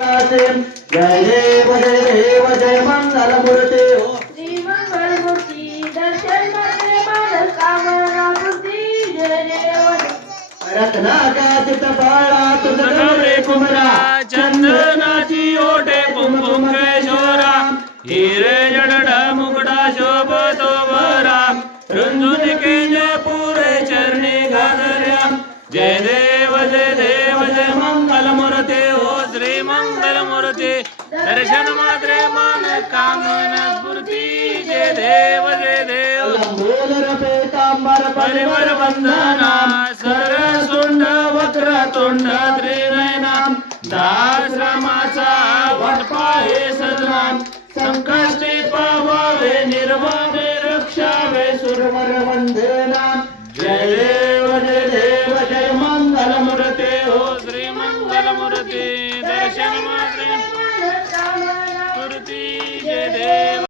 जय देव जय देव जय मंगल मूर्ती. हो श्री मंगल मूर्ती दर्शन मात्रे मन कामना पूर्ती जय देव रत्नाच्या चितपाळा तुझ गौरे कुमरा चंदनाची ओटे कुंकुम केशोरा हिरे जडड मुगडा शोभतो बरा रुंजुनी केंज पुरे चरणी घालर्या जय देव जय देव जय मंगल श्री मंगल दर्शन मात्रे मन कामना स्फूर्ती. जय देव जय देव. परिवर वंदना सर सुंड वक्र तोंड त्रिनयना दाश्रमाचा वटपा हे सजना संकष्टी पावावे निर्वावे रक्षावे सुरवर वंदना. जय देव जय देव जय मंगल मूर्ती हो श्री मंगल दर्शन मात्रे मन कामना मूर्ती जय देव